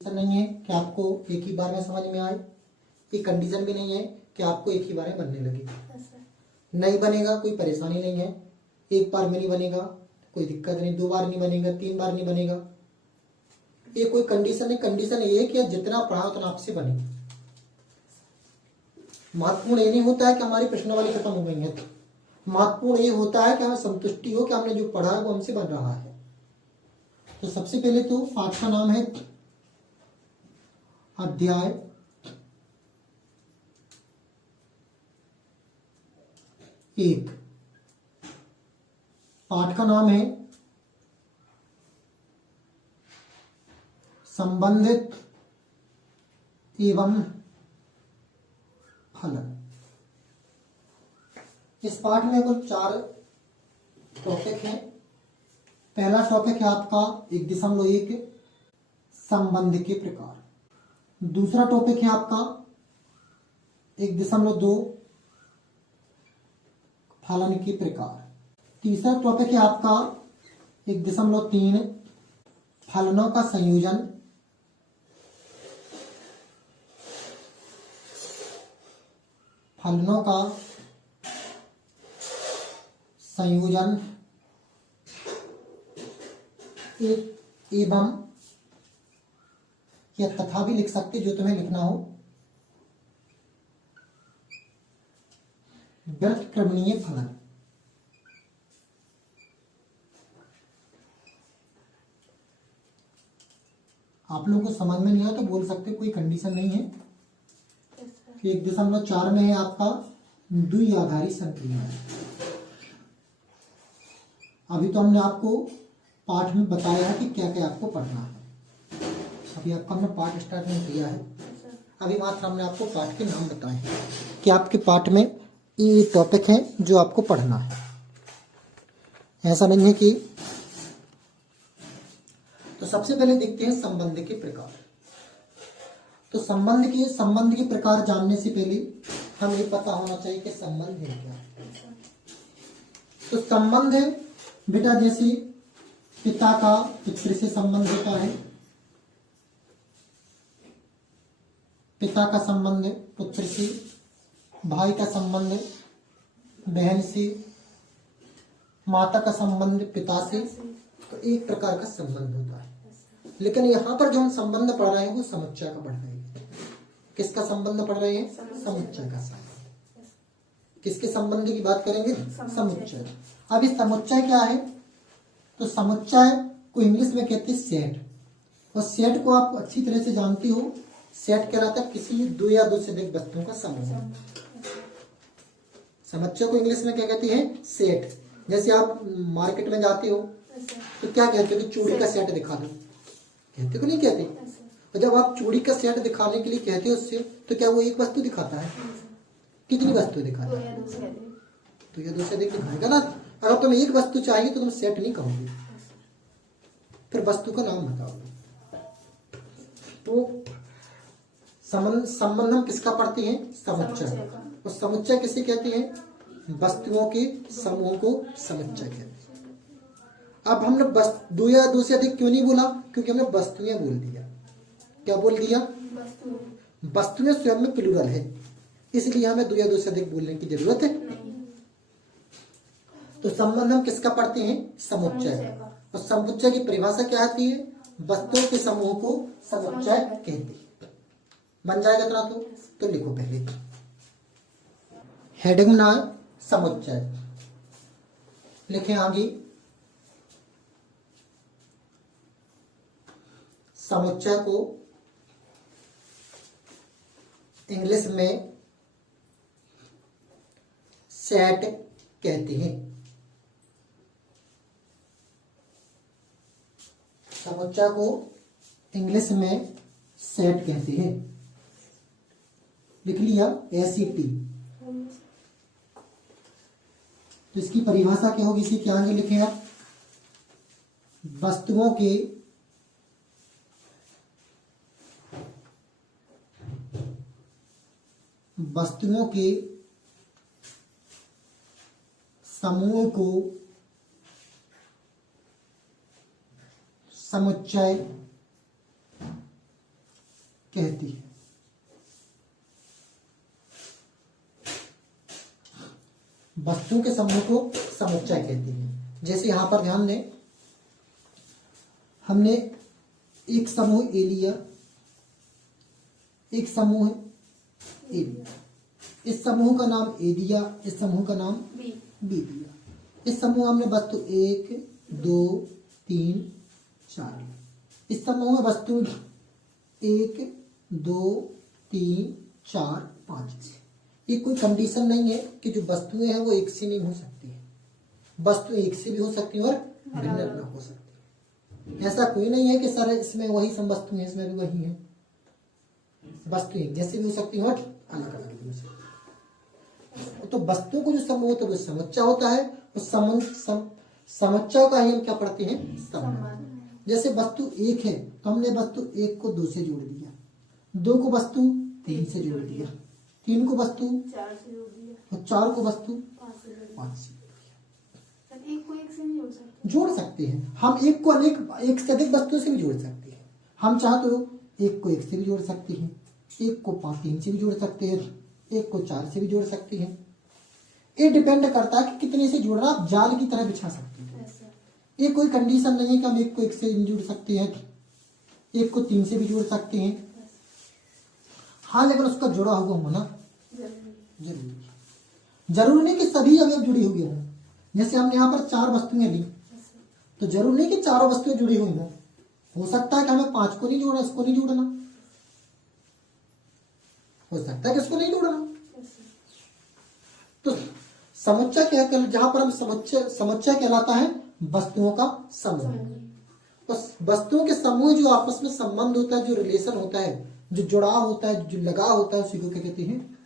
ऐसा नहीं है कि आपको एक ही बार में समझ में आए, ये कंडीशन भी नहीं है कि आपको एक ही बार में बनने लगे। नहीं बनेगा कोई परेशानी नहीं है, एक बार में नहीं बनेगा कोई दिक्कत नहीं, 2 बार नहीं बनेगा, 3 बार नहीं बनेगा, ये कोई कंडीशन नहीं। कंडीशन ये है कि जितना पढ़ा उतना आपसे बने। महत्वपूर्ण ये नहीं होता है कि हमारी प्रश्नावली खत्म हो गई है, महत्वपूर्ण ये होता है कि हमें संतुष्टि हो कि हमने जो पढ़ा है वो हमसे बन रहा है। तो सबसे पहले तो पाठ का नाम है अध्याय 1। पाठ का नाम है संबंधित एवं फलन। इस पाठ में कुल 4 टॉपिक हैं। पहला टॉपिक है आपका 1.1 संबंध के प्रकार। दूसरा टॉपिक है आपका 1.2 फलन के प्रकार। तीसरा टॉपिक है आपका 1.3 फलनों का संयोजन। फलनों का संयोजन एवं या तथा भी लिख सकते जो तुम्हें लिखना हो, व्युत्क्रमणीय फलन। आप लोगों को समझ में नहीं आया तो बोल सकते, कोई कंडीशन नहीं है। 1.4 में है आपका द्विआधारी संक्रिया। अभी तो हमने आपको पाठ में बताया है कि क्या क्या आपको पढ़ना है। अभी आपका हमने पाठ स्टार्ट नहीं किया है, अभी मात्र हमने आपको पाठ के नाम बताए हैं कि आपके पाठ में ये टॉपिक है जो आपको पढ़ना है। ऐसा नहीं है कि तो सबसे पहले देखते हैं संबंध के प्रकार। तो संबंध के प्रकार जानने से पहले हमें ये पता होना चाहिए कि संबंध है क्या। तो संबंध है बेटा, जैसे पिता का पुत्र से संबंध होता है, पिता का संबंध पुत्र से, भाई का संबंध बहन से, माता का संबंध पिता से। तो एक प्रकार का संबंध होता है। लेकिन यहाँ पर जो हम संबंध पढ़ रहे हैं वो समुच्चय का पढ़ रहे हैं। किसका संबंध पढ़ रहे हैं? समुच्चय का संबंध। किसके संबंध की बात करेंगे? समुच्चय। अब इस समुच्चय क्या है? तो समुच्चय को इंग्लिश में कहते हैं सेट। और सेट को आप अच्छी तरह से जानती हो, सेट कहलाता है किसी 2 या 2 से अधिक वस्तुओं का समूह। समुच्चय को इंग्लिश में क्या कहती है? सेट। जैसे आप मार्केट में जाते हो तो क्या कहते हो कि चूड़ी का सेट दिखा दो, कहते को नहीं कहते? और जब आप चूड़ी का सेट दिखाने के लिए कहते हो उससे, तो क्या वो एक वस्तु दिखाता है? कितनी वस्तु दिखाता है? 2 या 2 से अधिक दिखाएगा ना। अगर तुम्हें एक वस्तु चाहिए तो तुम सेट नहीं कहोगे, फिर वस्तु का नाम बताओगे। तो संबंध हम किसका पढ़ते हैं? समुच्चय। और समुच्चय किसे कहते हैं? वस्तुओं के समूह को समुच्चय कहते हैं। अब हमने 2 या 2 से अधिक क्यों नहीं बोला? क्योंकि हमने वस्तुएं बोल दिया। क्या बोल दिया? वस्तुएं स्वयं में प्लूरल है, इसलिए हमें 2 या 2 से अधिक बोलने की जरूरत है। तो संबंध हम किसका पढ़ते हैं? समुच्चय। और समुच्चय की परिभाषा क्या आती है? वस्तुओं के समूह को समुच्चय कहते हैं। बन जाएगा इतना तो लिखो पहले हेडिंग ना समुच्चय लिखें। आगे समुच्चय को इंग्लिश में सेट कहते हैं। समुच्चय को इंग्लिश में सेट कहते हैं। लिख लिया SET। तो इसकी परिभाषा क्या होगी? इसी के आगे लिखें आप, वस्तुओं के समूह को समुच्चय कहती है। वस्तुओं के समूह को समुच्चय कहती है। जैसे यहां पर ध्यान दें, हमने एक समूह ए लिया, एक समूह ए लिया, इस समूह का नाम ए दिया, इस समूह का नाम बी दिया। इस समूह हमने वस्तु 1 2 3 4 लिया। इस समूह में वस्तु 1 2 3 4 5। ये कोई कंडीशन नहीं है कि जो वस्तुएं हैं वो एक से नहीं हो सकती है। वस्तु एक से भी हो सकती है और भिन्न न हो सकती है। ऐसा कोई नहीं है कि सर इसमें वही सब वस्तु है, इसमें भी वही है। वस्तु एक जैसे भी हो सकती है और अलग अलग भी हो सकती है। तो वस्तुओं को जो समूह होता है वो समुच्चय होता है। उस समुच्चय का ही हम क्या पढ़ते हैं? संबंध। जैसे वस्तु 1 है तो हमने वस्तु 1 को 2 से जोड़ दिया, 2 को वस्तु 3 से जोड़ दिया, 3 को वस्तु 4 से जोड़ दिया और 4 को वस्तु 5 से जोड़ दिया। एक को एक से नहीं जोड़ सकते? जोड़ सकते हैं हम। एक को एक से अधिक वस्तुओं से भी जोड़ सकते हैं। हम चाहे तो एक को 1 से भी जोड़ सकते हैं, एक को 3 से भी जोड़ सकते हैं, एक को 4 से भी जोड़ सकते हैं। ये डिपेंड करता है कि कितने से जोड़ना। आप जाल की तरह बिछा सकते हैं। ये कोई कंडीशन नहीं है कि हम एक को 1 से जोड़ सकते हैं, एक को 3 से भी जोड़ सकते हैं। हाँ, लेकिन उसका जुड़ा हुआ होना जरूरी नहीं कि सभी अवयव जुड़ी हुई हों। जैसे हमने यहाँ पर 4 वस्तुएं ली तो जरूरी नहीं कि चारों वस्तुएं जुड़ी हुई हों। हो सकता है कि हमें 5 को नहीं जोड़ना, इसको नहीं जोड़ना, हो सकता है कि इसको नहीं जोड़ना। तो समुच्चय क्या, जहां पर हम समुच्चय कहलाता है वस्तुओं का समूह। तो वस्तुओं के समूह जो आपस में संबंध होता है, जो रिलेशन होता है, जो जुड़ाव होता है, जो लगाव होता है, उसी को क्या कहते हैं?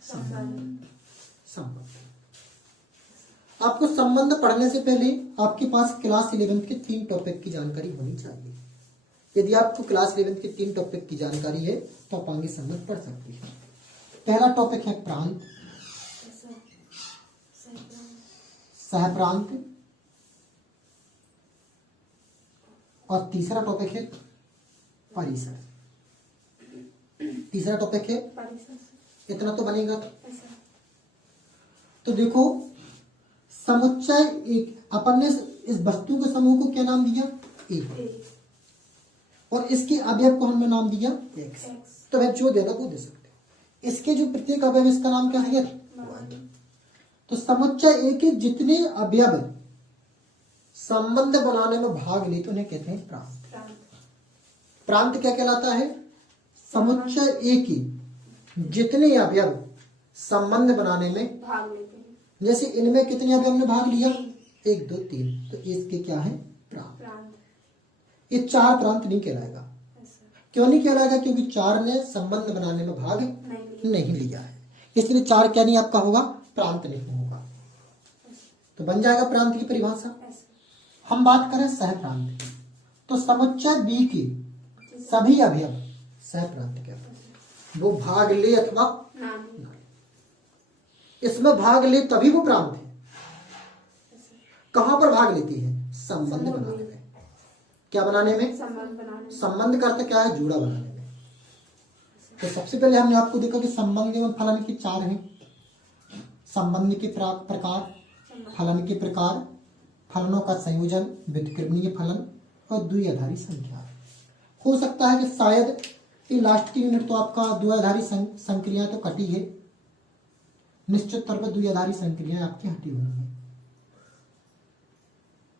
संबंध। आपको संबंध पढ़ने से पहले आपके पास क्लास 11 के 3 टॉपिक की जानकारी होनी चाहिए। यदि आपको क्लास 11 के 3 टॉपिक की जानकारी है तो आप आगे संबंध पढ़ सकते हैं। पहला टॉपिक है प्रांत, सहप्रांत, और तीसरा टॉपिक है परिसर। तीसरा टॉपिक है इतना तो बनेगा। तो देखो, समुच्चय एक, अपन ने इस वस्तु के समूह को क्या नाम दिया? ए। और इसके अवयव को हमने नाम दिया एक्स। तो वह जो देना वो दे सकते हैं। इसके जो प्रत्येक अवयव, इसका नाम क्या है? तो समुच्चय एक के जितने अवयव संबंध बनाने में भाग लेते उन्हें कहते हैं प्रांत। प्रांत क्या कहलाता है? समुच्चय एक के जितने अवयव संबंध बनाने में भाग लेते हैं। जैसे इनमें कितने अवयव ने भाग लिया? 1 2 3, तो इसके क्या है? प्रांत। ये 4 प्रांत नहीं कहलाएगा। क्यों नहीं कहलाएगा? क्योंकि 4 ने संबंध बनाने में भाग नहीं लिया है, इसलिए 4 क्या नहीं आपका होगा? प्रांत नहीं होगा। तो बन जाएगा प्रांत की परिभाषा। हम बात करें सहप्रांत की, तो समुच्चय बी के सभी अवयव सहप्रांत कहते हैं। वो भाग ले अथवा इसमें भाग ले तभी वो प्रांत है। कहां पर भाग लेती है? संबंध बनाने में। क्या बनाने में? संबंध का अर्थ क्या है? जुड़ा बनाने में। तो सबसे पहले हमने आपको देखा कि संबंध एवं फलन के 4 हैं। संबंध के प्रकार, फलन के प्रकार, फलनों का संयोजन, व्युत्क्रमणीय फलन और द्विआधारी संख्या। हो सकता है कि शायद ये लास्ट की यूनिट तो आपका द्विआधारी संक्रिया तो कटी है, निश्चित तौर पर द्विआधारी संक्रियाएं आपकी हटी हुई है।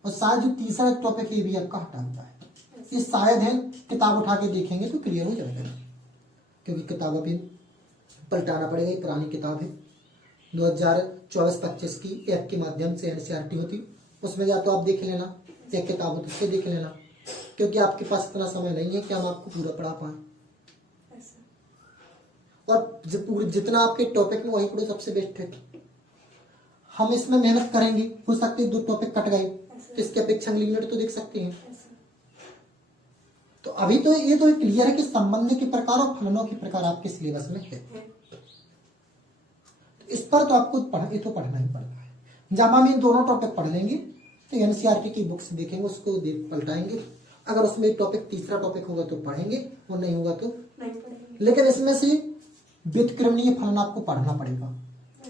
और शायद जो तीसरा टॉपिक ये भी आपका हटा हुआ है। ये शायद है, किताब उठा के देखेंगे तो क्लियर हो जाएगा, क्योंकि किताब अभी पलटाना पड़ेगा। ये पुरानी किताब है, 2024-25 की ऐप के माध्यम से एनसीईआरटी होती, उसमें या तो आप देख लेना, एक किताब हो तो उससे देख लेना, क्योंकि आपके पास इतना समय नहीं है कि हम आपको पूरा पढ़ा पाए। और जितना आपके टॉपिक में वही पढ़ो, सबसे बेस्ट है। हम इसमें मेहनत करेंगे, हो सकते 2 टॉपिक कट गए तो इसके अपेक्षा अगली यूनिट तो देख सकते हैं। तो अभी तो ये तो क्लियर है कि संबंध के प्रकार और फलनों के प्रकार आपके सिलेबस में है। तो इस पर तो आपको पढ़ना ही पड़ता है। जब हम इन दोनों टॉपिक पढ़ लेंगे तो एनसीईआरटी की बुक्स देखेंगे, उसको पलटाएंगे अगर उसमें टॉपिक तीसरा टॉपिक होगा तो पढ़ेंगे और नहीं होगा तो नहीं पढ़ेंगे। लेकिन इसमें से व्युत्क्रमणीय फलन आपको पढ़ना पड़ेगा।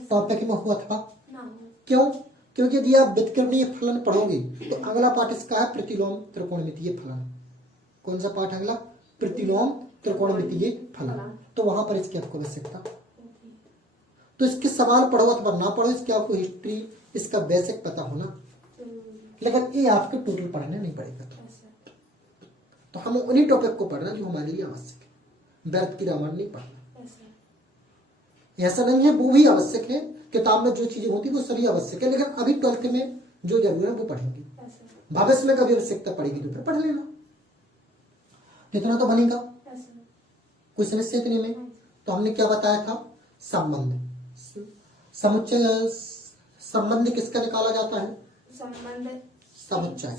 टॉपिक में हुआ था ना क्यों? क्योंकि यदि आप व्युत्क्रमणीय फलन पढ़ोगे तो अगला पाठ इसका है प्रतिलोम त्रिकोणमितीय फलन। कौन सा पाठ अगला? प्रतिलोम त्रिकोणमितीय फलन। तो वहां पर इसकी आपको आवश्यकता, तो इसके सवाल पढ़ो अथवा ना पढ़ो, इसकी आपको हिस्ट्री, इसका बेसिक पता होना, लेकिन ये आपके टोटल पढ़ने नहीं पड़ेगा। तो हम उन्हीं टॉपिक को पढ़ना जो हमारे लिए आवश्यक है। व्यर्थ की रामायण नहीं पढ़ना। ऐसा नहीं है, वो भी आवश्यक है, किताब में जो चीजें होती है वो सभी आवश्यक है, लेकिन अभी 12th में जो जरूर है वो पढ़ेंगे। भविष्य में कभी आवश्यकता पड़ेगी तो फिर पढ़ लेना। इतना तो बनेगा, कोई समस्या इतने में। तो हमने क्या बताया था? संबंध, समुच्चय। संबंध किसका निकाला जाता है? समुच्चय।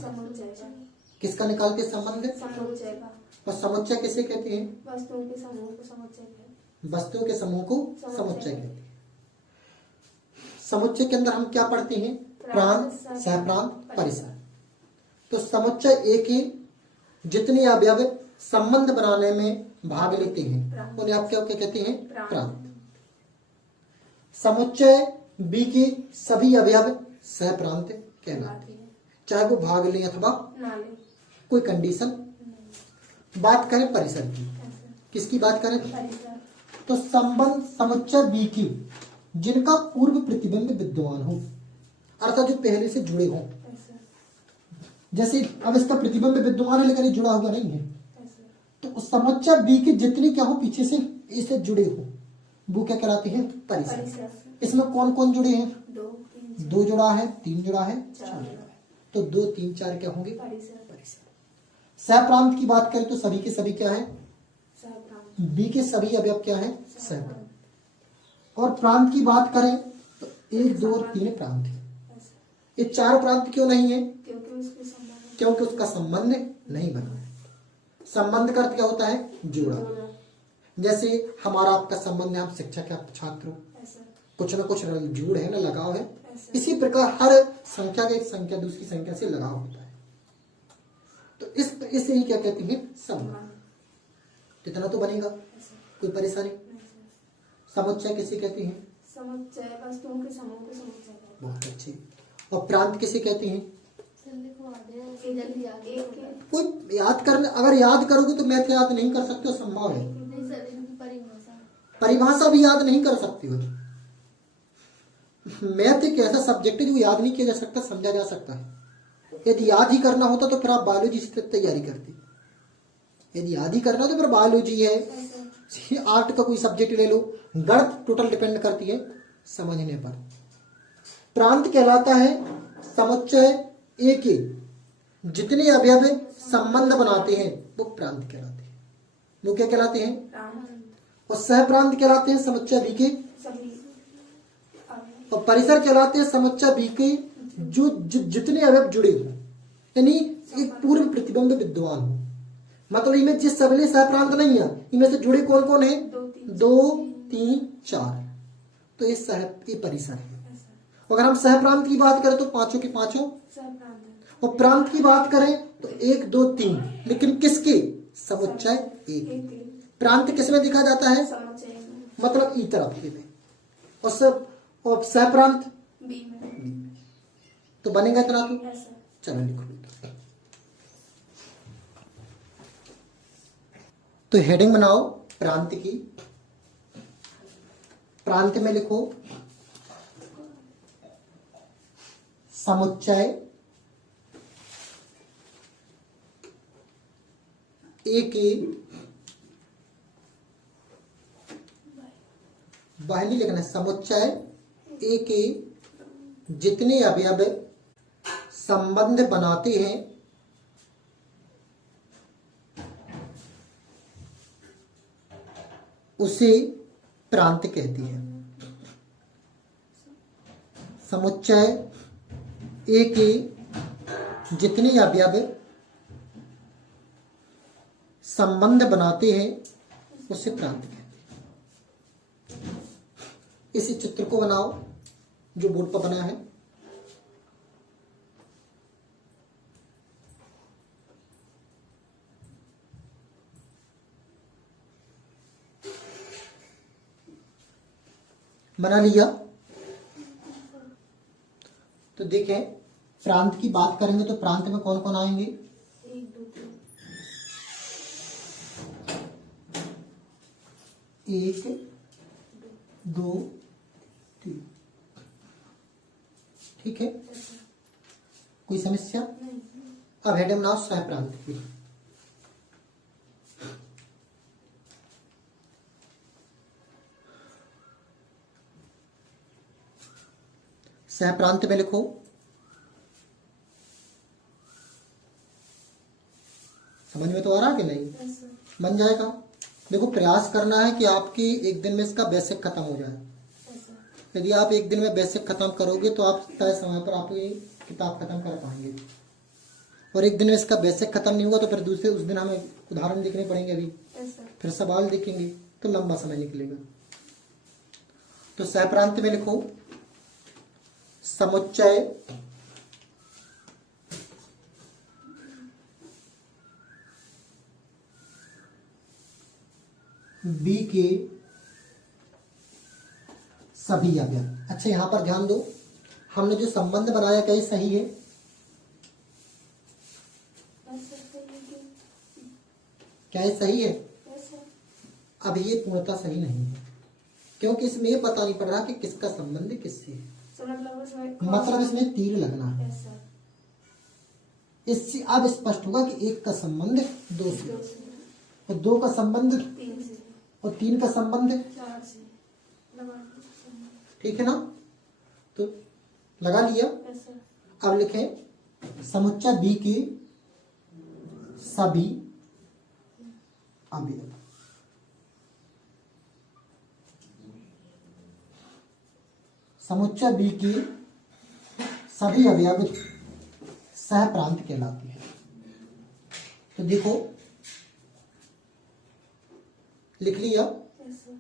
किसका निकालते संबंध? समुच्चय का। और समुच्चय किसे कहते हैं? वस्तुओं के समूह को समुच्चय कहते हैं। वस्तुओं के समूह को समुच्चय कहते हैं। समुच्चय के अंदर हम क्या पढ़ते हैं? प्रांत, सहप्रांत, परिसर। तो समुच्चय एक ही जितने अवयव संबंध बनाने में भाग लेते हैं उन्हें आप क्या कहते हैं? प्रांत। समुच्चय बी के सभी अवयव सहप्रांत कहलाते हैं, चाहे वो भाग लें अथवा ना लें, कोई कंडीशन। बात करें परिसर की, किसकी बात करें? परिसर। तो संबंध समुच्चय बी की जिनका पूर्व प्रतिबिंब विद्यमान हो, अर्थात जो पहले से जुड़े हों। जैसे अब इसका प्रतिबिंब विद्यमान है लेकिन ये जुड़ा हुआ नहीं है, तो समुच्चय बी के जितने क्या हो पीछे से इससे जुड़े हो वो क्या कहलाते हैं? परिसर। इसमें कौन कौन जुड़े हैं? 2 जुड़ा है, 3 जुड़ा है, 4 जुड़ा है। तो 2, 3, 4 क्या होंगे? परिसर। सहप्रांत की बात करें तो सभी के सभी क्या है? बी के सभी अवयव क्या है? सहप्रांत। और प्रांत की बात करें तो 1, 2 और 3 प्रांत है। ये 4 प्रांत क्यों नहीं है? क्योंकि उसका संबंध नहीं बना है। संबंध का अर्थ क्या होता है? जोड़ा। जैसे हमारा आपका संबंध है, आप शिक्षक है, आप छात्र हो, कुछ ना कुछ जुड़ है ना, लगाव है। इसी प्रकार हर संख्या का एक संख्या दूसरी संख्या से लगाव होता है। तो इसे ही क्या कहते हैं? संबंध। इतना तो बनेगा, कोई परेशानी? समुच्चय किसे कहते हैं? समुच्चय वस्तुओं के समूह को समुच्चय कहते हैं। बहुत अच्छे। और प्रांत किसे कहते हैं? कोई याद करने, अगर याद करोगे तो मैथ याद नहीं कर सकते हो, संभव है। परिभाषा भी याद नहीं कर सकती हो। मैथ एक ऐसा सब्जेक्ट है जो याद नहीं किया जा सकता, समझा जा सकता है। यदि याद ही करना होता तो फिर आप बायोलॉजी से तैयारी करते। यदि याद ही करना तो फिर बायोलॉजी है, आर्ट का कोई सब्जेक्ट ले लो। गणित टोटल डिपेंड करती है समझने पर। प्रांत कहलाता है समुच्चय एक ही जितने अवयव संबंध बनाते हैं वो प्रांत कहलाते हैं। वो क्या कहलाते हैं? और सहप्रांत कहलाते हैं समुच्चय बी के। और परिसर कहलाते हैं समुच्चय बी के जो जितने अवयव जुड़े हो, यानी एक पूर्व प्रतिबिंब विद्यमान हो। मतलब इनमें जिस सबले सहप्रांत नहीं है, इनमें से जुड़े कौन कौन है? 2, 3, 4। तो ये परिसर है। अगर हम सहप्रांत की बात करें तो 5 के 5 और प्रांत की बात करें तो 1, 2, 3, लेकिन किसके? समुच्चय एक। प्रांत किसमें देखा जाता है? मतलब ई तरफ में, और सहप्रांत बी में। तो बनेगा इतना तो? चलो लिखो। तो हेडिंग बनाओ प्रांत की। प्रांत में लिखो समुच्चय एक बाहर नहीं लिखना, समुच्चय एक जितने अवयव संबंध बनाते हैं उसे प्रांत कहती है। समुच्चय एक जितने अवयव संबंध बनाते हैं उसे प्रांत कहते हैं। इसी चित्र को बनाओ जो बोर्ड पर बना है। बना लिया। तो देखें, प्रांत की बात करेंगे तो प्रांत में कौन कौन आएंगे? 1 2 3 1 2 3। ठीक है, ऐसा कोई समस्या? नहीं। अब हेडिंग बनाओ सह प्रांत की। सह प्रांत में लिखो समझ में तो आ रहा कि नहीं? ऐसा बन जाएगा। देखो, प्रयास करना है कि आपकी एक दिन में इसका बेसिक खत्म हो जाए। ऐसा यदि आप एक दिन में बेसिक खत्म करोगे तो आप तय समय पर आप ये किताब खत्म कर पाएंगे। और एक दिन में इसका बेसिक खत्म नहीं हुआ तो फिर दूसरे उस दिन हमें उदाहरण लिखने पड़ेंगे, अभी ऐसा फिर सवाल देखेंगे तो लंबा समय निकलेगा। तो सहप्रांत में लिखो समुच्चय बी के सभी अवयव। अच्छा, यहां पर ध्यान दो, हमने जो संबंध बनाया क्या ये सही है? ऐसा क्या ये सही है? ऐसा अब ये पूर्णतः सही नहीं है, क्योंकि इसमें ये पता नहीं पड़ रहा कि किसका संबंध किससे है। मतलब इसमें तीर लगना है। ऐसा इससे अब स्पष्ट होगा कि एक का संबंध दो से, 2 से और दो का संबंध 3 से और तीन का संबंध, 4 से लगा दो। ठीक है ना? तो लगा लिया। ऐसा अब लिखें समुच्चय बी के सभी अवयव। समुच्चय बी के सभी अवयव सह प्रांत कहलाते हैं। तो देखो, लिख लिया। ऐसा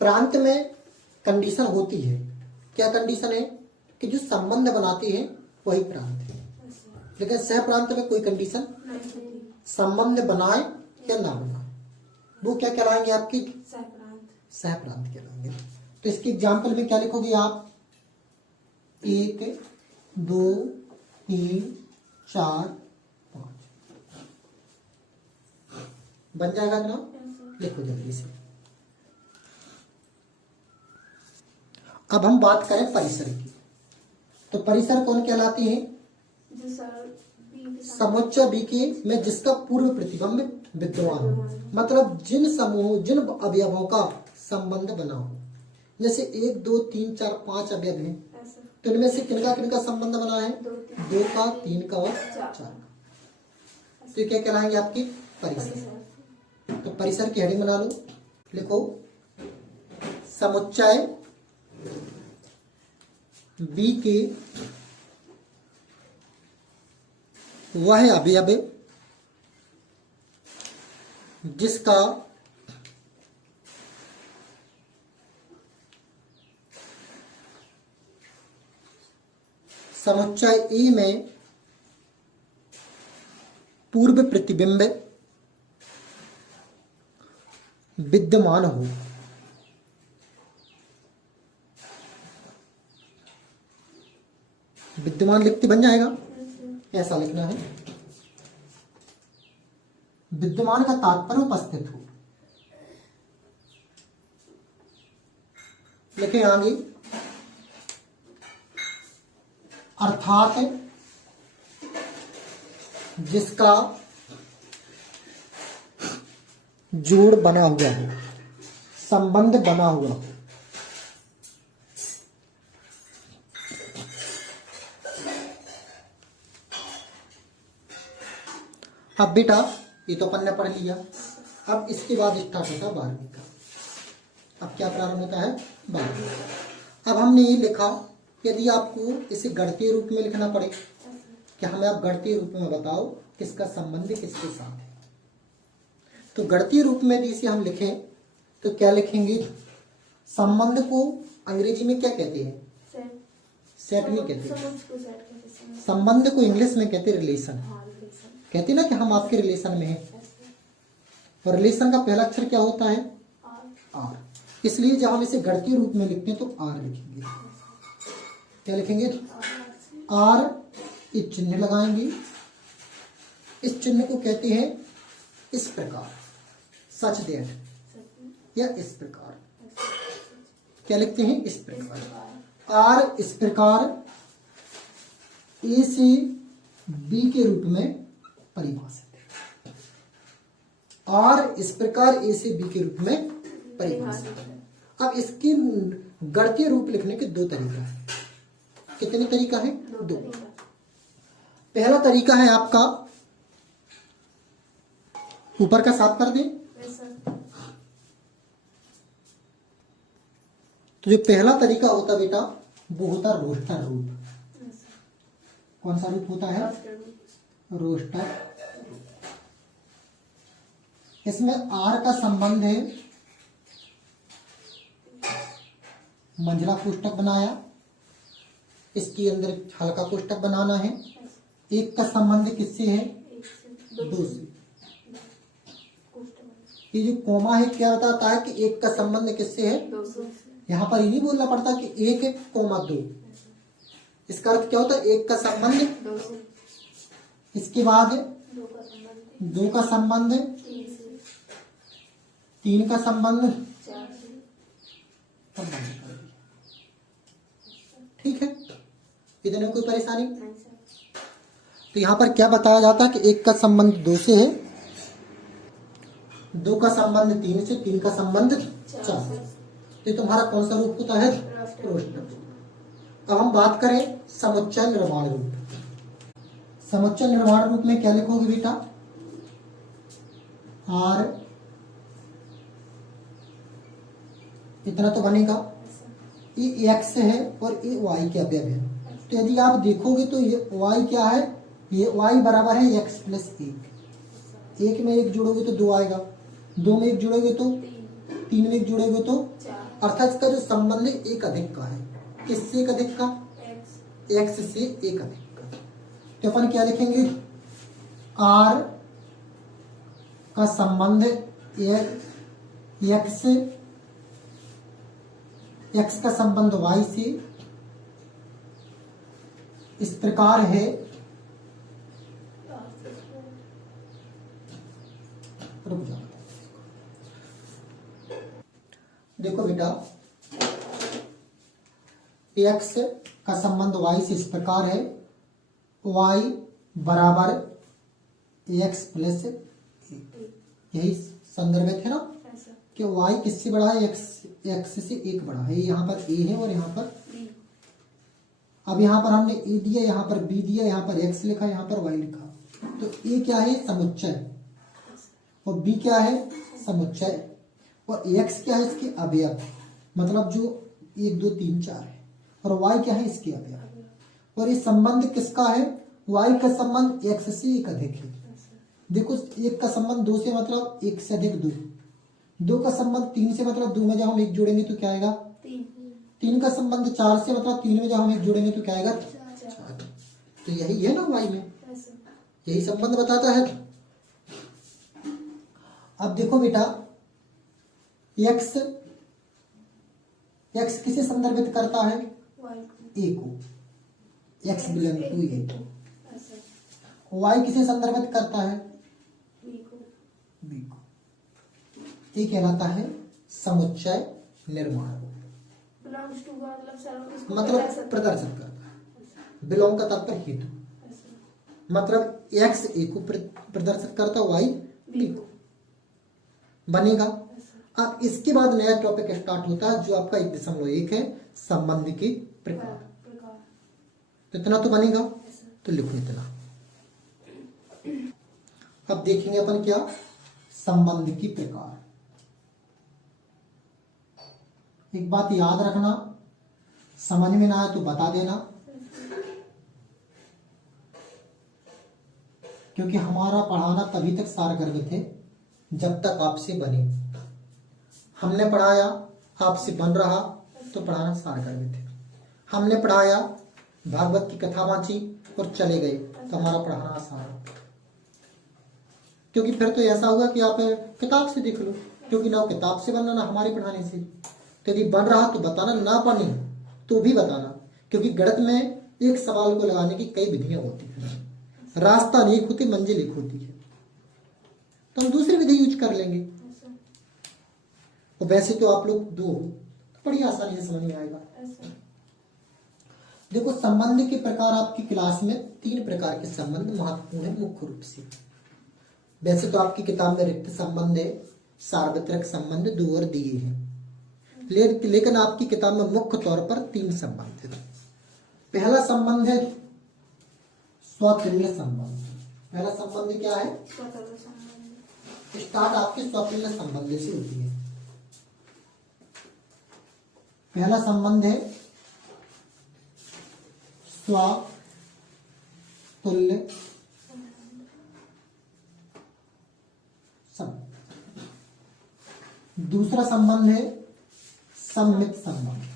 प्रांत में कंडीशन होती है। क्या कंडीशन है? कि जो संबंध बनाते हैं वही प्रांत है। ऐसा लेकिन सह प्रांत में कोई कंडीशन, नहीं। संबंध बनाए या ना बनाए, वो क्या कहलाएंगे? आपकी सहप्रांत सह प्रांत कहलाएंगे। तो इसके एग्जाम्पल में क्या लिखोगे आप? 1 2 3 4 5 बन जाएगा ना? ऐसा लिखो जल्दी से। अब हम बात करें परिसर की। तो परिसर कौन कहलाती है? जो सर बी के साथ समुच्चय बी के में जिसका पूर्व प्रतिबिंब विद्यमान हो, मतलब जिन समूहों जिन अवयवों का संबंध बना हो। जैसे 1 2 3 4 5 अवयव हैं, ऐसा तो इनमें से किनका संबंध बना है? 2 3 2 का, 3 का और 4 का। तो ये क्या कहलाएंगे? आपकी परिसर। तो परिसर की हेडिंग बना लो। लिखो समुच्चय बी के वह अवयव जिसका समुच्चय ए में पूर्व प्रतिबिंब विद्यमान हो। विद्यमान लिखते बन जाएगा, ऐसा लिखना है। विद्यमान का तात्पर्य उपस्थित हो। लिखें आगे, अर्थात जिसका जोड़ बना हुआ हो, संबंध बना हुआ हो। अब बेटा ये तो अपन ने पढ़ लिया। अब इसके बाद स्टार्ट होता है 12वीं का। अब क्या प्रारंभ होता है? 12वीं का। अब हमने ये लिखा, यदि आपको इसे गणितीय रूप में लिखना पड़े कि हमें आप गणितीय रूप में बताओ किसका संबंध किसके साथ है, तो गणितीय रूप में यदि इसे हम लिखें तो क्या लिखेंगे? संबंध को अंग्रेजी में क्या कहते हैं? सेट नहीं कहते। संबंध को इंग्लिश में कहते रिलेशन। कहते ना कि हम आपके रिलेशन में हैं। और रिलेशन का पहला अक्षर क्या होता है? आर। इसलिए जब हम इसे गणितीय रूप में लिखते हैं तो आर लिखेंगे। क्या लिखेंगे? आर, इस चिन्ह लगाएंगे। इस चिन्ह को कहते हैं इस प्रकार, सच दैट, या इस प्रकार। क्या लिखते हैं? इस प्रकार। आर इस प्रकार ए से बी के रूप में परिभाषित है। आर इस प्रकार ए से बी के रूप में परिभाषित है। अब इसके गणितीय रूप लिखने के दो तरीका है। कितने तरीका है? दो। पहला तरीका है आपका, ऊपर का साफ कर दें। तो जो पहला तरीका होता बेटा वो होता रोस्टर रूप। कौन सा रूप होता है? रोस्टर। इसमें आर का संबंध है, मंझला कोष्टक बनाया, इसके अंदर हल्का कोष्टक बनाना है। एक का संबंध किससे है? दो से। ये जो कोमा है क्या बताता है कि एक का संबंध किससे है? यहाँ पर ये नहीं बोलना पड़ता कि एक है कोमा दो। इसका अर्थ क्या होता है? एक का संबंध, इसके बाद दो का संबंध, तीन का संबंध, ठीक है। इतने कोई परेशानी? तो यहाँ पर क्या बताया जाता है कि एक का संबंध दो से है, दो का संबंध तीन से, तीन का संबंध चार से। तो तुम्हारा कौन सा रूप होता है? रोस्टर। अब हम बात करें समुच्चय निर्माण रूप। समुच्चय निर्माण रूप में क्या लिखोगे बेटा? आर, इतना तो बनेगा। ये एक्स है और ये वाई के अवयव है। तो यदि आप देखोगे तो ये वाई क्या है? ये वाई बराबर है एक्स प्लस एक। एक में एक जोड़ोगे तो दो आएगा, दो में एक जोड़ोगे तो तीन में एक जोड़ोगे तो, अर्थात इसका जो संबंध है एक अधिक का है। किससे एक अधिक का? एक्स से एक अधिक का। तो अपन क्या लिखेंगे? आर का संबंध एक्स का संबंध वाई से इस प्रकार है। रुक जाओ, देखो बेटा, एक्स का संबंध वाई से इस प्रकार है, वाई बराबर एक्स प्लस एक। यही संदर्भित है ना कि वाई किससे बड़ा है? एक्स से एक बड़ा है। यहाँ पर ए है और यहाँ पर, अब यहाँ पर हमने ए दिया, यहाँ पर बी दिया, यहाँ पर एक्स लिखा, यहाँ पर वाई लिखा। तो ए क्या है? समुच्चय। और बी क्या है? समुच्चय। और एक्स क्या है? इसके अवयव, मतलब जो 1 2 3 4 है। और वाई क्या है? इसके अवयव। और ये संबंध किसका है? वाई का संबंध एक्स से एक अधिक है। देखो, एक का संबंध दो से मतलब एक से अधिक दो, दो का संबंध तीन से मतलब दो में जब हम एक जोड़ेंगे तो क्या आएगा? तीन का संबंध चार से मतलब तीन में जब हम एक जोड़ेंगे तो क्या आएगा? चार। तो यही है ना वाई में, यही संबंध बताता है। अब देखो बेटा, एक्स किसे संदर्भित करता है? ए को। X belong to a. Y किसे संदर्भित करता है? बी को। ये कहलाता है समुच्चय निर्माण, मतलब प्रदर्शित करता है। बिलोंग का तात्पर्य हेतु, मतलब एक्स ए को प्रदर्शित करता, वाई बी को बनेगा। अब इसके बाद नया टॉपिक स्टार्ट होता है जो आपका 1.1 है, संबंध के प्रकार। तो इतना तो बनेगा, तो लिखो इतना। अब देखेंगे अपन क्या? संबंध की प्रकार। एक बात याद रखना, समझ में ना आए तो बता देना, क्योंकि हमारा पढ़ाना तभी तक सारगर्भित है जब तक आपसे बने। हमने पढ़ाया, आपसे बन रहा तो पढ़ाना सारगर्भित है। हमने पढ़ाया, भागवत की कथा वांची और चले गए तो हमारा पढ़ाना आसान है, क्योंकि फिर तो ऐसा होगा कि आप किताब से देख लो, क्योंकि ना वो किताब से बनना ना हमारे पढ़ाने से। तो यदि बन रहा तो बताना, ना बने तो भी बताना, क्योंकि गणित में एक सवाल को लगाने की कई विधियां होती हैं। रास्ता अनेक होती, मंजिल एक होती है, तो हम दूसरी विधि यूज कर लेंगे। ऐसा और वैसे तो आप लोग दो हो, तो बड़ी आसानी से समझ में आएगा। ऐसा देखो, संबंध के प्रकार आपकी क्लास में 3 प्रकार के संबंध महत्वपूर्ण है मुख्य रूप से। वैसे तो आपकी किताब में रिक्त संबंध है, सार्वत्रिक संबंध 2 और दिए हैं, लेकिन आपकी किताब में मुख्य तौर पर 3 संबंध है। पहला संबंध है स्वतुल्य संबंध। पहला संबंध क्या है? स्वतंत्र संबंध। स्टार्ट आपके स्वतुल्य संबंध से होती है। पहला संबंध है स्वतुल्य संबंध। दूसरा संबंध है सम्मित संबंध।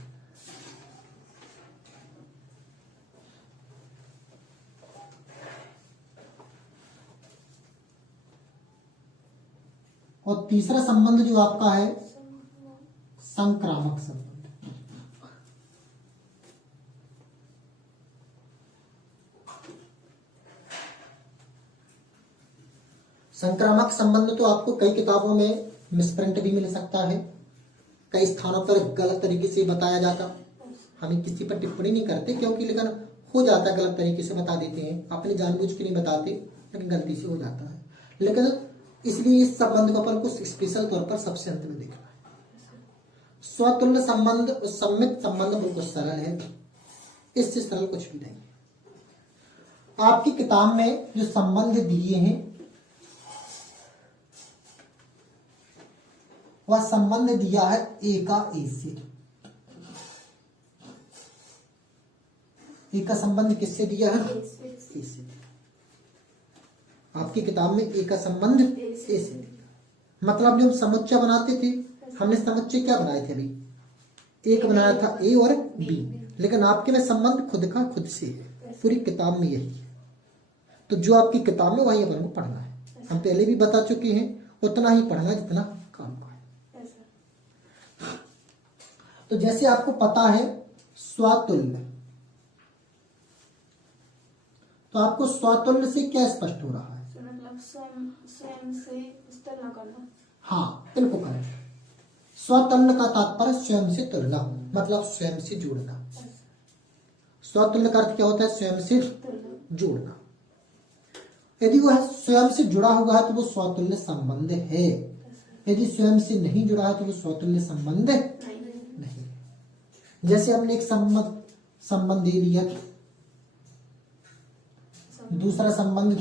और तीसरा संबंध जो आपका है संक्रामक संबंध। संक्रामक संबंध तो आपको कई किताबों में मिसप्रिंट भी मिल सकता है, कई स्थानों पर गलत तरीके से बताया जाता। हम किसी पर टिप्पणी नहीं करते, क्योंकि लेकिन हो जाता है, गलत तरीके से बता देते हैं, अपने जानबूझ के नहीं बताते, लेकिन गलती से हो जाता है। लेकिन इसलिए इस संबंध को अपन को स्पेशल तौर पर सबसे अंत में देखना है। स्वतुल्य संबंध और सम्मित संबंध बिल्कुल सरल है, इससे सरल कुछ भी नहीं है। आपकी किताब में जो संबंध दिए हैं वह संबंध दिया है ए का ए से। ए का संबंध किससे दिया है? ए से। आपकी किताब में ए का संबंध ए से दिया। मतलब जब हम समुच्चय बनाते थे, हमने समुच्चय क्या बनाए थे? अभी एक बनाया था, ए और बी, लेकिन आपके में संबंध खुद का खुद से है, पूरी किताब में यही है। तो जो आपकी किताब में वही अपन को पढ़ना है। हम पहले भी बता चुके हैं, उतना ही पढ़ना जितना काम का है। तो जैसे आपको पता है स्वतुल्य, तो आपको स्वतुल्य से क्या स्पष्ट हो रहा है? मतलब स्वयं से तुलना करना। हाँ, बिल्कुल करेक्ट। स्वतुल्य का तात्पर्य स्वयं से तुलना, मतलब स्वयं से जोड़ना। स्वतुल्य का अर्थ क्या होता है? स्वयं से जोड़ना। यदि वह स्वयं से जुड़ा हुआ है तो वो स्वतुल्य संबंध है, यदि स्वयं से नहीं जुड़ा है तो वो स्वतुल्य संबंध नहीं। जैसे हमने एक संबंध दे दिया, दूसरा संबंध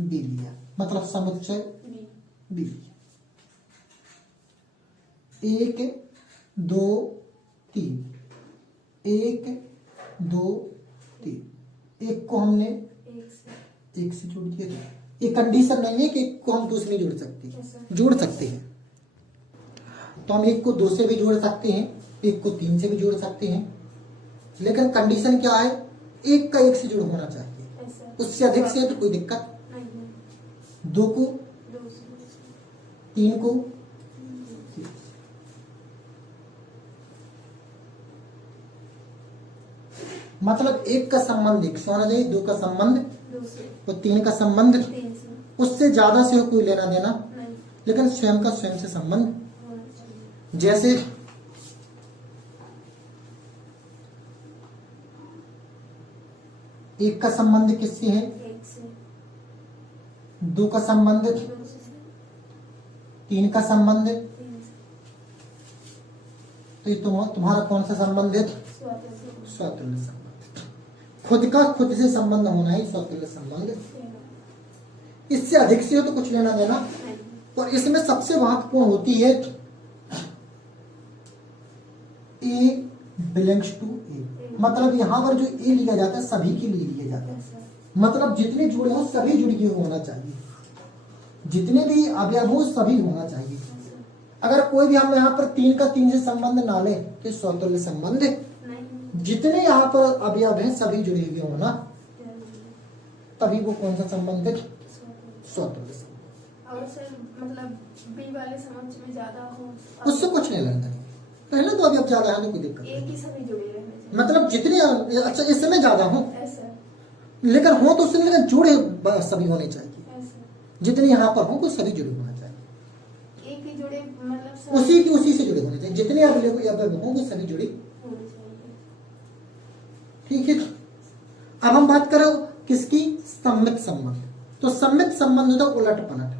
बी लिया, मतलब समुच्चय बी लिया। 1 2 3, 1 2 3, एक को हमने एक से जोड़ दिया। ये कंडीशन नहीं है कि एक को हम 2 से नहीं जोड़ सकते, जोड़ सकते हैं। तो हम एक को 2 से भी जोड़ सकते हैं, एक को 3 से भी जोड़ सकते हैं, लेकिन कंडीशन क्या है? एक का 1 से जुड़ होना चाहिए, उससे अधिक से तो कोई दिक्कत नहीं। 2 को 3 को, मतलब 1 का संबंध 1 से होना चाहिए, 2 का संबंध और 3 का संबंध उससे ज्यादा से हो कोई लेना देना, लेकिन स्वयं का स्वयं से संबंध। जैसे एक का संबंध किससे है? 2 का संबंध, 3 का संबंध, तो ये तुम्हारा कौन सा संबंध है? स्वतुल्य संबंध। खुद का खुद से संबंध होना ही स्वतुल्य संबंध। इससे अधिक से हो तो कुछ लेना देना। और इसमें सबसे महत्वपूर्ण होती है ए बिलोंग्स टू ए, मतलब यहाँ पर जो ए लिया जाता है सभी के लिए लिया जाता है, मतलब जितने जुड़े हो सभी जुड़ के होना चाहिए, जितने भी अवयव हो सभी होना चाहिए। अगर कोई भी हम यहाँ पर 3 का 3 से संबंध ना ले तो स्वतुल्य संबंध है। जितने यहाँ पर अवयव हैं सभी जुड़े हुए होना, तभी वो कौन सा संबंध है? स्वतुल्य संबंध। और सर मतलब बी वाले समक्ष में ज्यादा हो, उससे कुछ नहीं लगना है। पहले तो अभी अब ज्यादा है, कोई दिक्कत एक ही सभी जुड़े रहने चाहिए। मतलब जितने, अच्छा इस समय ज्यादा हो, ऐसा लेकिन हो तो उससे लेकिन जुड़े सभी होने चाहिए। ऐसा जितने यहाँ पर हो वो सभी जुड़े होना चाहिए, एक ही जुड़े मतलब सब उसी से जुड़े होने चाहिए। जितने अब हो वो सभी जुड़े, होने चाहिए। ठीक है। अब हम बात करो किसकी, सम्मित संबंध। तो सम्मित संबंध होता है उलट पलट,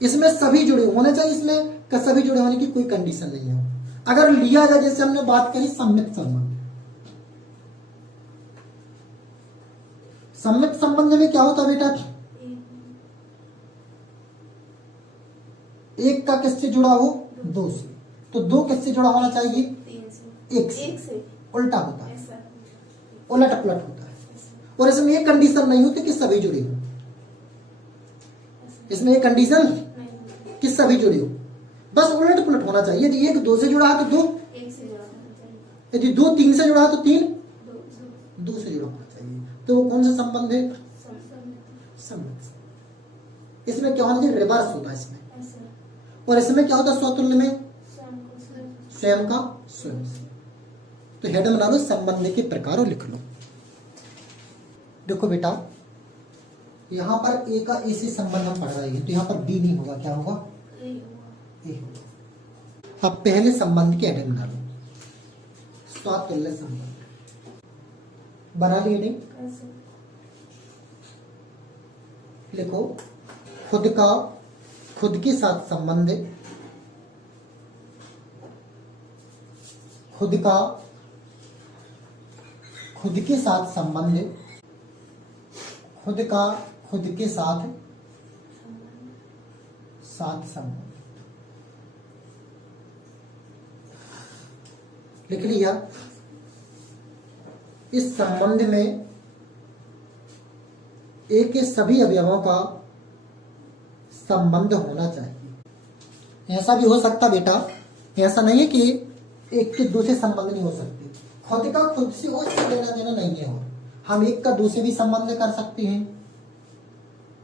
इसमें सभी जुड़े होने चाहिए, इसमें का सभी जुड़े होने की कोई कंडीशन नहीं है। अगर लिया जाए, जैसे हमने बात करी सम्मित संबंध, सम्मित संबंध में क्या होता है बेटा, एक का किससे जुड़ा हो, दो से, तो दो किससे जुड़ा होना चाहिए, तीन से, एक से उल्टा होता है, ऐसा उलट पलट होता है। और इसमें एक कंडीशन नहीं होती कि सभी जुड़े हो, इसमें एक कंडीशन नहीं, कि सभी जुड़े हो, बस उलट पलट होना चाहिए। यदि एक दो से जुड़ा है तो दो, एक से जुड़ा होना चाहिए, यदि दो तीन से जुड़ा है तो तीन, दो दो से जुड़ा होना चाहिए। तो वो कौन सा संबंध है, सम्मित। इसमें क्या होना चाहिए, रिवर्स होता है इसमें। ऐसा और इसमें क्या होता है, स्वतुल्य में स्वयं को स्वयं स्वयं का स्वयं से। तो हेड बना लो, संबंध के प्रकार लिख लो। देखो बेटा, यहाँ पर ए का ए से संबंध हम पढ़ रहे हैं, तो यहाँ पर बी नहीं होगा, क्या होगा, यही हुआ। ए होगा। अब पहले संबंध के हेड बना लो, स्वतुल्य संबंध बना लिए नहीं, कैसे लिखो, खुद के साथ संबंध, खुद के साथ संबंध, खुद के साथ संबंध लिख लिया। इस संबंध में एक के सभी अवयवों का संबंध होना चाहिए। ऐसा भी हो सकता बेटा, ऐसा नहीं है कि एक के दो से संबंध नहीं हो सकते। खुद का खुद से हो, इससे लेना देना नहीं है। और हम एक का दो से भी संबंध कर सकते हैं,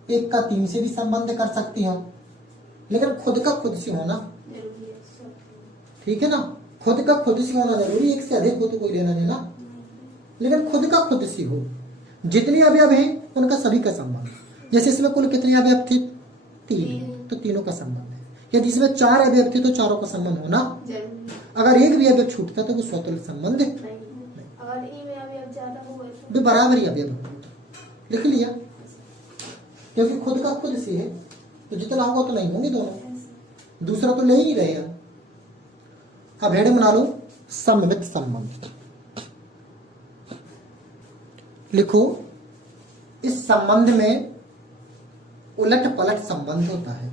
एक का तीन से भी संबंध कर सकते हैं, लेकिन खुद का खुद से होना जरूरी है सब। ठीक है ना। खुद का खुद से होना जरूरी, एक से अधिक हो तो कोई लेना देना, लेकिन खुद का खुद से हो। जितने अवयव हैं उनका सभी का संबंध, जैसे इसमें कुल कितने अवयव थे, तीन, तो तीनों का संबंध है। यदि इसमें चार अवयव थे तो चारों का संबंध होना जरूरी है। अगर एक भी अवयव छूटता तो वो स्वतंत्र संबंध नहीं, अगर ई में अभी अब ज्यादा हो गए तो भी बराबर ही अवयव होता। लिख लिया, क्योंकि खुद का खुद से है तो जितना होगा तो नहीं होंगे दोनों, ऐसा दूसरा तो ले ही रहे हैं। अब हेड बना लो, सममित संबंध लिखो। इस संबंध में उलट पलट संबंध होता है,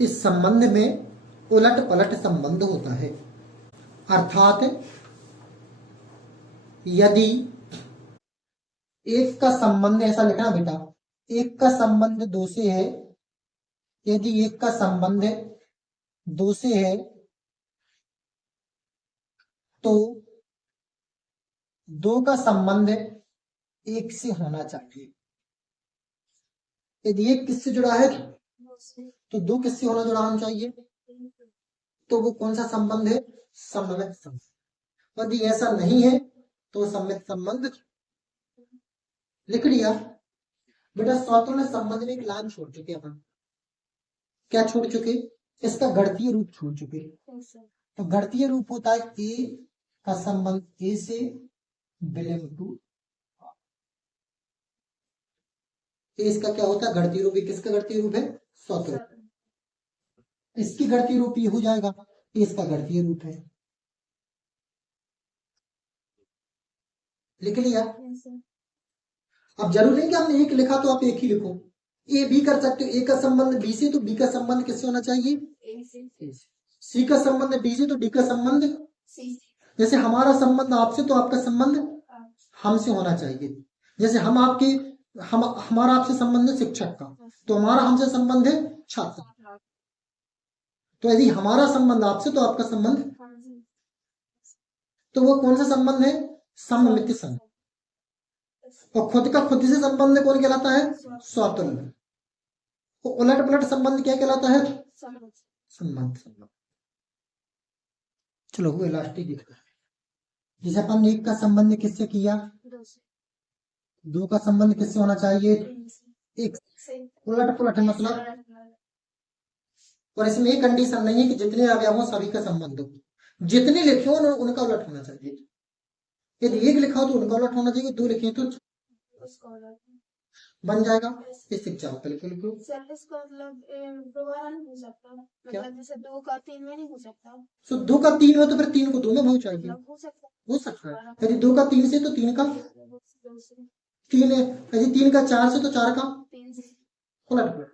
इस संबंध में उलट पलट संबंध होता है। अर्थात यदि एक का संबंध, ऐसा लिखना बेटा, एक का संबंध दो से है, यदि एक का संबंध दो से है तो दो का संबंध एक से होना चाहिए। यदि एक किससे जुड़ा है तो दो किससे होना चाहिए, तो वो कौन सा संबंध है, सममित संबंध। यदि ऐसा नहीं है तो सममित संबंध। लिख लिया बेटा। स्वतंत्र संबंध में एक लाइन छोड़ चुके अपन, क्या छोड़ चुके, इसका गणितीय रूप छोड़ चुके। तो गणितीय रूप होता है ए का संबंध ए से बिलोंग टू, इसका क्या होता है गणितीय रूप, किसका गणितीय रूप है, स्वतंत्र। इसकी गणितीय रूप ये हो जाएगा, इसका गणितीय रूप है। लिख लिया। अब जरूर नहीं कि हमने एक लिखा तो आप एक ही लिखो, ए बी कर सकते हो। ए का संबंध बी से तो बी का संबंध किससे होना चाहिए, सी का संबंध डी से तो डी का संबंध, जैसे हमारा संबंध आपसे तो आपका संबंध हमसे होना चाहिए। जैसे हम आपके हमारा आपसे संबंध है शिक्षक का, तो हमारा हमसे संबंध है छात्र। तो यदि हमारा संबंध आपसे तो आपका संबंध, तो वो कौन सा संबंध है, सममित संबंध। और खुद का खुद से संबंध कौन कहलाता है, स्वतुल्य। तो उलट पुलट संबंध क्या कहलाता है? संबंध। संबंध। चलो वो इलास्टिक दिख रहा है। जैसे अपन एक का संबंध किससे किया? दो से। दो का संबंध किससे होना चाहिए? तीन से। एक। से। उलट पुलट मतलब, उलट पुलट। और इसमें एक कंडीशन नहीं है कि जितने अवयव हो सभी का संबंध हो, जितने लिखे हो उनका उलट होना चाहिए। यदि एक लिखा हो तो उनका उलट होना चाहिए, दो लिखे तो उसका उलट। बन जाएगा। इस एग्जाम्पल के लिखो। सर इसका मतलब दोबारा नहीं हो सकता, क्या? मतलब जैसे 2 का 3 में नहीं हो सकता, तो 2 का 3 में तो फिर 3 को 2 में भाव चाहिए। मतलब हो सकता हो सकता है। यदि 2 का 3 से तो 3 का है। 2 से। 3 है। यदि 3 का 4 से तो 4 का 3 से। उलट पुलट।